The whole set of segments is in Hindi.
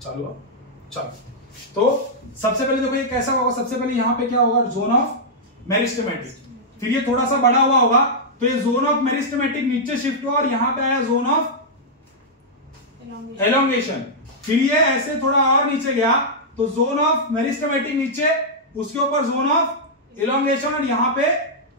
चलो तो सबसे पहले देखो ये कैसा होगा, सबसे पहले यहाँ पे क्या होगा, जोन ऑफ मेरिस्टेमेटिक, फिर ये थोड़ा सा बड़ा हुआ होगा तो ये जोन ऑफ मेरिस्टेमेटिक नीचे शिफ्ट हुआ और यहाँ पे आया जोन ऑफ एलोंगेशन, फिर ये ऐसे थोड़ा और नीचे गया तो जोन ऑफ मेरिस्टेमेटिक नीचे, उसके ऊपर जोन ऑफ एलोंगेशन और यहाँ पे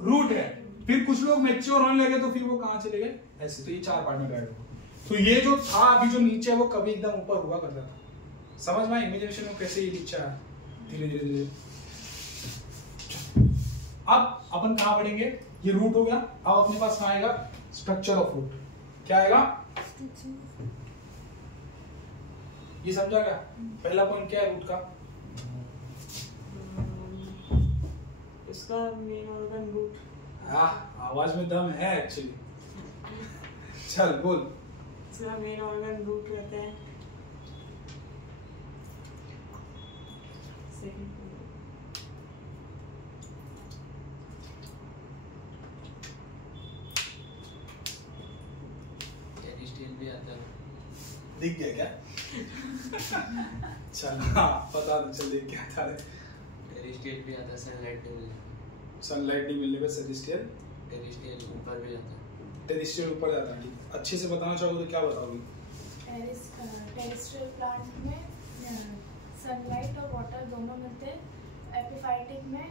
रूट है। फिर कुछ लोग मैच्योर होने लगे तो फिर वो कहां चले गए, ऐसे। तो ये 4 पार्ट में बैठ गए। तो ये जो था अभी जो नीचे है वो कभी एकदम ऊपर हुआ करता था, समझ में इमेजिनेशन में कैसे ये नीचे है धीरे धीरे धीरे। अब अपन कहां पढ़ेंगे, ये रूट हो गया। अब अपने पास कहां आएगा, स्ट्रक्चर ऑफ रूट। क्या आएगा, ये समझा क्या, पहला पॉइंट क्या है रूट का, इसका मेन ऑर्गन रूट। हाँ आवाज में दम है एक्चुअली। चल बोल। इसका मेन ऑर्गन रूट रहता है। टेरिस्टियल भी आता है, दिख गया क्या? चल हाँ पता नहीं, चल देख क्या था। टेरिस्टियल भी आता है, सनलाइट नहीं मिलने पे सेलेस्टियल, टेरिस्टियल ऊपर भी जाता है, टेरिस्टियल ऊपर जाता है। अच्छे से बताना चाहोगे तो क्या बताओगे? टेरिस्ट्रियल प्लांट में सनलाइट और वाटर दोनों मिलते हैं। एपिफाइटिक में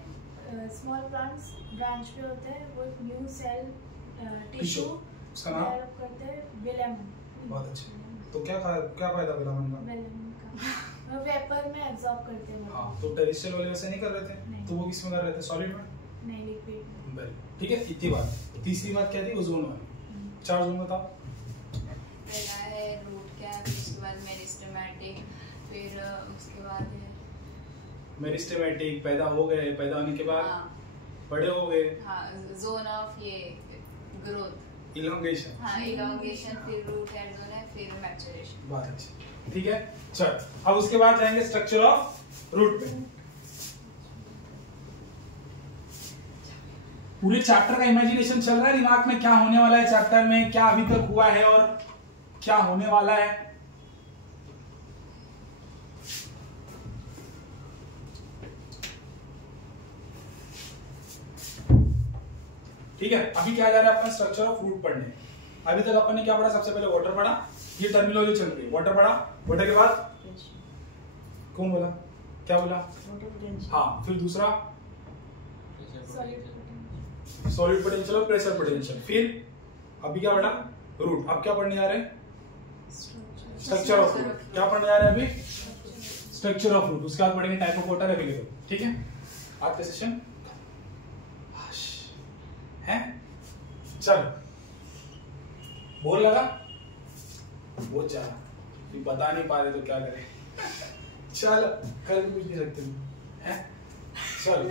स्मॉल प्लांट्स ब्रांच पे होते हैं, वो एक न्यू सेल टिश्यू डेवलप करते हैं, विलेमन। बहुत अच्छे। तो क्या फायदा विलेमन का? विलेमन का वो वेपर में एब्जॉर्ब करते हैं। हाँ तो टेरिस्ट्रियल वाले वैसे नहीं कर रहे थे, नहीं। तो वो किस में कर रहे थे, सॉलिड में? नहीं, लिक्विड में। ठीक है, इतनी बात। तीसरी बात क्या थी, ओजोन वाली। 4 जोन बताओ। पहला है रूट कैप, उसके बाद मेरिस्टेमेटिक, फिर उसके बाद है मेरिस्टेमेटिक, पैदा हो गए, पैदा होने के बाद बड़े हो गए, जोन ऑफ ये ग्रोथ, इलोंगेशन, इलोंगेशन, फिर रूट हेड जोन है, फिर मैच्योरेशन। बात अच्छी। ठीक है, चल अब उसके बाद जाएंगे स्ट्रक्चर ऑफ रूट पे। पूरे चैप्टर का इमेजिनेशन चल रहा है दिमाग में, क्या होने वाला है चैप्टर में, क्या अभी तक हुआ है और क्या होने वाला है। ठीक है, अभी क्या जा रहा है अपना स्ट्रक्चर ऑफ रूट पढ़ने। अभी तक अपन ने क्या पढ़ा, सबसे पहले वाटर पढ़ा, ये टर्मिनोलॉजी चल रही है। वाटर पढ़ा, वाटर के बाद कौन बोला, क्या बोला? हाँ, फिर दूसरा सॉलिड पोटेंशियल और प्रेशर पोटेंशियल। फिर अभी क्या पढ़ा, रूट। अब क्या पढ़ने जा रहे हैं, स्ट्रक्चर ऑफ रूट। क्या पढ़ने जा रहे हैं अभी, स्ट्रक्चर ऑफ रूट। उसके बाद पढ़ेंगे टाइप ऑफ वाटर अवेलेबल। ठीक है, आज का सेशन है। चल बोल लगा, बहुत ज्यादा बता नहीं पा रहे तो क्या करें। चल कर कुछ नहीं सकते हैं। चल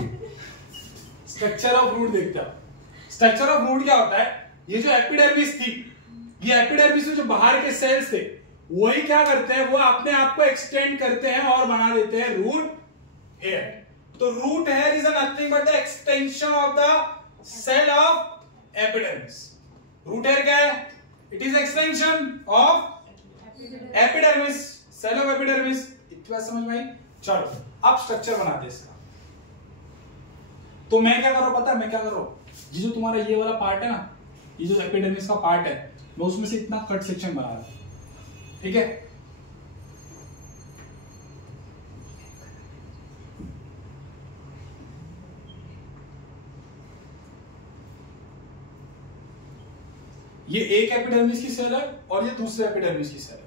स्ट्रक्चर ऑफ रूट देखते हैं। स्ट्रक्चर ऑफ रूट क्या होता है, ये जो एपिडर्मिस थी, ये एपिडर्मिस में जो बाहर के सेल्स थे वही क्या करते हैं, वो अपने आप को एक्सटेंड करते हैं और बना देते हैं रूट हेयर। तो root hair is nothing but the extension of the cell of epidermis. Root hair क्या है, it is extension of epidermis, cell of epidermis. इतनी बात समझ में आई। चलो अब स्ट्रक्चर बनाते हैं इसका। तो मैं क्या कर रहा हूं पता है, मैं क्या कर रहा हूं, ये जो तुम्हारा ये वाला पार्ट है ना, ये जो एपिडर्मिस का पार्ट है, मैं उसमें से इतना कट सेक्शन बना रहा हूं। ठीक है, ये एक एपिडर्मिस की सेल है और ये दूसरे एपिडर्मिस की सेल है।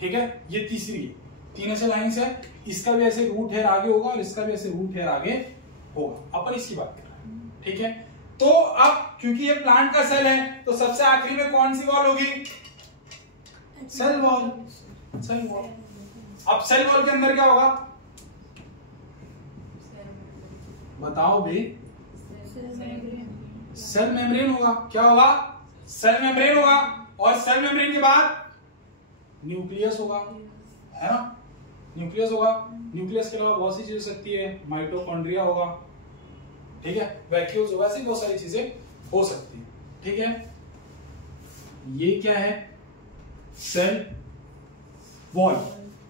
ठीक है, ये तीसरी है, 3 ऐसे लाइंस है। इसका भी ऐसे रूट हेयर आगे होगा और इसका भी ऐसे रूट हेयर आगे होगा। अपन इसकी बात कर रहे हैं। ठीक है, तो अब क्योंकि ये प्लांट का सेल है तो सबसे आखिरी में कौन सी वॉल होगी, सेल वॉल। Cell wall. अब सेल वॉल के अंदर क्या होगा बताओ भाई, सेल मेम्ब्रेन होगा। क्या होगा, सेल मेम्ब्रेन होगा। और सेल मेम्ब्रेन के बाद न्यूक्लियस होगा, है ना, न्यूक्लियस होगा। न्यूक्लियस के अलावा बहुत सी चीजें हो सकती है, माइटोकॉन्ड्रिया होगा। ठीक है, वैक्यूल्स होगा, ऐसी बहुत सारी चीजें हो सकती है। ठीक है, ये क्या है, सेल वॉल।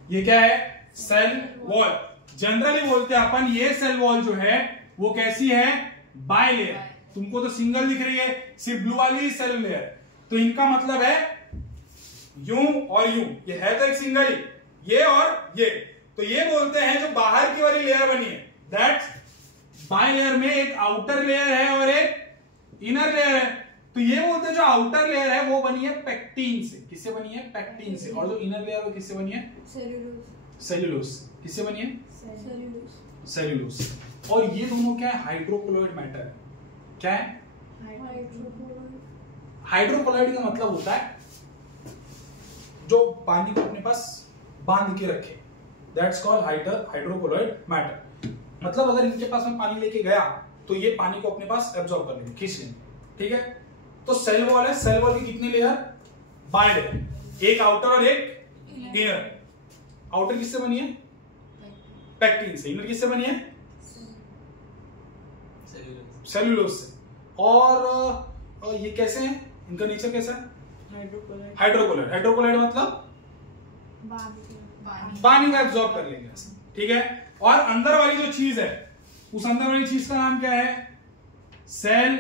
ये क्या है? Cell wall. जनरली बोलते हैं अपन ये सेल वॉल जो है वो कैसी है? बाइलेयर। तुमको तो सिंगल दिख रही है, सिर्फ ब्लू वाली सेल लेयर, तो इनका मतलब है यूं और यूं। ये है तो एक सिंगल ही, ये और ये, तो ये बोलते हैं जो बाहर की वाली लेयर बनी है दैट बाइलेयर में एक आउटर लेयर है और एक इनर लेयर है। तो ये बोलते हैं जो आउटर लेयर है वो बनी है पेक्टिन से। किससे बनी है? पेक्टिन से। और जो इनर लेयर वो किससे बनी है? सेल्यूलोज। किससे बनी है? सेल्यूलोज। और ये दोनों क्या है? हाइड्रोकोलोइड मैटर है। क्या है? हाइड्रोकोलोइड का मतलब होता है जो पानी को अपने पास बांध के रखे, दैट्स कॉल्ड हाइड्रोकोलोइड मैटर। मतलब अगर इनके पास में पानी लेके गया तो ये पानी को अपने पास एब्जॉर्ब कर लेंगे, खींच लेंगे। ठीक है, तो सेल वॉल है। सेल वॉल की कितनी लेयर? बाइलेयर, एक आउटर और एक इनर। आउटर किससे बनी है? पेक्टिन से। इनर किससे बनी है? सेल्यूलोज से। और ये कैसे हैं? इनका नेचर कैसा है? हाइड्रोकोलोइड। हाइड्रोकोलोइड मतलब पानी को एब्जॉर्ब कर लेंगे। ठीक है, और अंदर वाली जो चीज है उस अंदर वाली चीज का नाम क्या है? सेल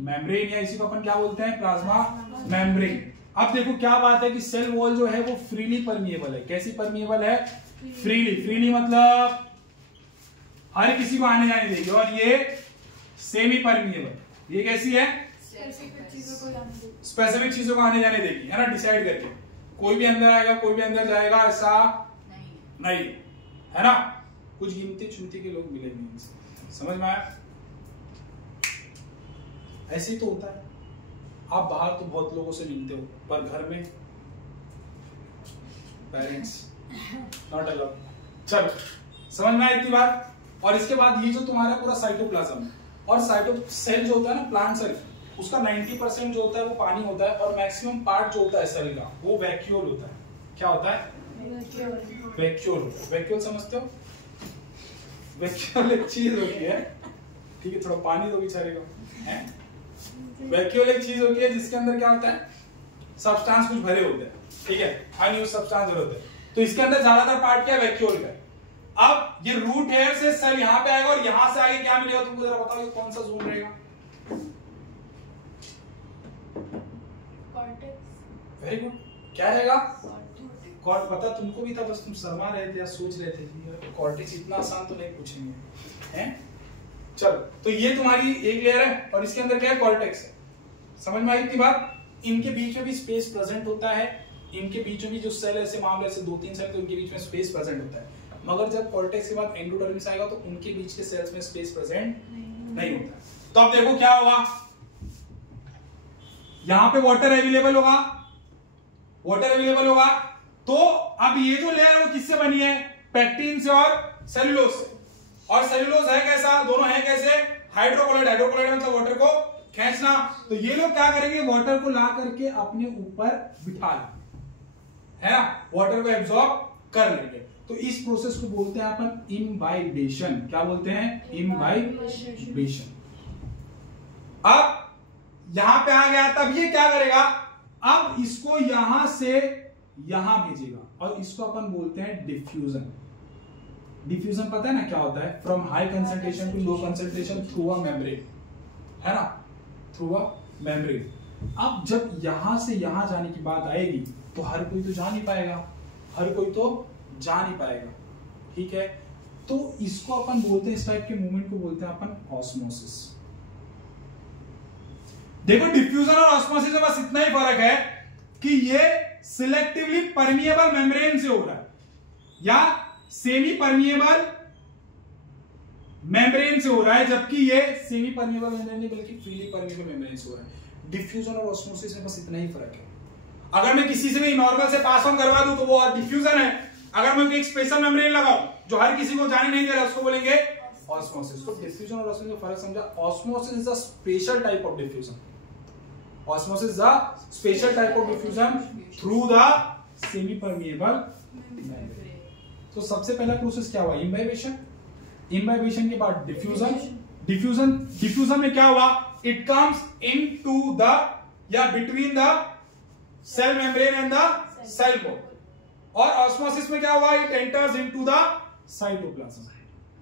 मेम्ब्रेन, या इसी को अपन क्या बोलते हैं? Plasma membrane. अब देखो क्या बात है कि सेल वॉल जो है वो फ्रीली परमिएबल है। कैसी परमिएबल है? फ्रीली। फ्रीली मतलब हर किसी को आने जाने देगी। और ये सेमी परमिएबल, ये कैसी है? स्पेसिफिक चीजों को आने जाने देगी, है ना, डिसाइड करके। कोई भी अंदर आएगा, कोई भी अंदर जाएगा, ऐसा नहीं है ना। कुछ गिनती चुनती के लोग मिलेंगे इनसे। समझ में आया? ऐसे ही तो होता है। आप बाहर तो बहुत लोगों से मिलते हो, पर घर में पेरेंट्स नॉट अलाउड। चलो, समझ में आई इतनी बात। और इसके बाद ये जो तुम्हारा पूरा साइटोप्लाज्म है, और साइटो सेल जो होता है ना, प्लांट सेल, उसका 90% जो होता है वो पानी होता है, और मैक्सिमम पार्ट जो होता है सेल का वो वैक्यूल होता है। क्या होता है? वैक्यूल। वैक्यूल समझते हो? वैक्यूल एक चीज होती है, ठीक है, थोड़ा पानी दो बेचारे को, हैं? वैक्यूल एक चीज होती है जिसके अंदर क्या होता है? सब्सटेंस कुछ भरे होते हैं, ठीक है, अनयूज्ड सब्सटेंस भरे होते हैं। तो इसके अंदर ज्यादातर पार्ट क्या है? वैक्यूल का। अब ये रूट हेयर से सेल यहां पे आएगा, और यहां से आगे क्या मिलेगा तुमको जरा बताओ, ये कौन सा जोन रहेगा? Very good. क्या रहेगा? कॉर्ट। पता तुमको भी था, बस तुम शर्मा रहे थे या सोच रहे थे कॉर्टेक्स इतना आसान तो नहीं पूछेंगे, हैं? चलो, तो ये तुम्हारी एक लेयर है, और इसके अंदर क्या है? कॉर्टेक्स है। समझ में आई इतनी बात? इनके बीच में भी स्पेस प्रेजेंट होता है। इनके बीच में भी जो सेल ऐसे मामले से 2-3 सेल, तो इनके बीच में स्पेस प्रेजेंट होता है। मगर जब कॉर्टेक्स के बाद एंडोडर्मिस आएगा तो उनके बीच के सेल्स में स्पेस प्रेजेंट नहीं होता। तो अब देखो क्या होगा, यहां पे वाटर अवेलेबल होगा, वाटर अवेलेबल होगा। तो अब ये जो लेयर है वो किससे बनी है? पेक्टिन से और सेल्यूलोज से। और सेल्यूलोज है कैसा? दोनों है कैसे? हाइड्रोकोलोइड। हाइड्रोकोलोइड मतलब वाटर को खींचना। तो ये लोग क्या करेंगे? वाटर को ला करके अपने ऊपर बिठा लेंगे, है ना, वाटर को एब्जॉर्ब कर लेंगे। तो इस प्रोसेस को बोलते हैं अपन इम्बाइबेशन। क्या बोलते हैं? इम्बाइबेशन। अब यहां पे आ गया, तब ये क्या करेगा? अब इसको यहां से यहां भेजेगा, और इसको अपन बोलते हैं डिफ्यूजन। डिफ्यूजन पता है ना क्या होता है? From high concentration to low concentration through a membrane, है ना, थ्रू अ मेम्ब्रेन। अब जब यहां से यहां जाने की बात आएगी तो हर कोई तो जा नहीं पाएगा, हर कोई तो जा नहीं पाएगा, ठीक है। तो इसको अपन बोलते हैं, इस टाइप के मूवमेंट को बोलते हैं अपन ऑस्मोसिस। देखो, डिफ्यूजन और ऑस्मोसिस में बस इतना ही फर्क है कि ये सिलेक्टिवली परमिएबल मेम्ब्रेन से हो रहा है, या सेमी परमिएबल मेम्ब्रेन से हो रहा है, जबकि ये सेमी परमिएबल मेम्ब्रेन नहीं बल्कि फ्रीली परमिएबल मेम्ब्रेन से हो रहा है। डिफ्यूजन और ऑस्मोसिस में बस इतना ही फर्क है। अगर मैं किसी से भी नॉर्मल से पास ऑन करवा दूं तो वो डिफ्यूजन है। अगर मैं एक स्पेशल मेम्ब्रेन लगाऊं जो हर किसी को जाने नहीं दे रहा, उसको बोलेंगे ऑस्मोसिस। तो डिफ्यूजन और ऑस्मोसिस में फर्क समझा? Osmosis is a special type of diffusion. Osmosis is a special type of diffusion through the semi-permeable membrane. तो सबसे पहला प्रोसेस क्या हुआ? इम्बाइबेशन। इम्बाइबेशन के बाद डिफ्यूजन। डिफ्यूजन में क्या हुआ? इट कम्स इनटू द या between the cell membrane and the cell wall. और ऑस्मोसिस में क्या हुआ, it enters into the cytoplasm.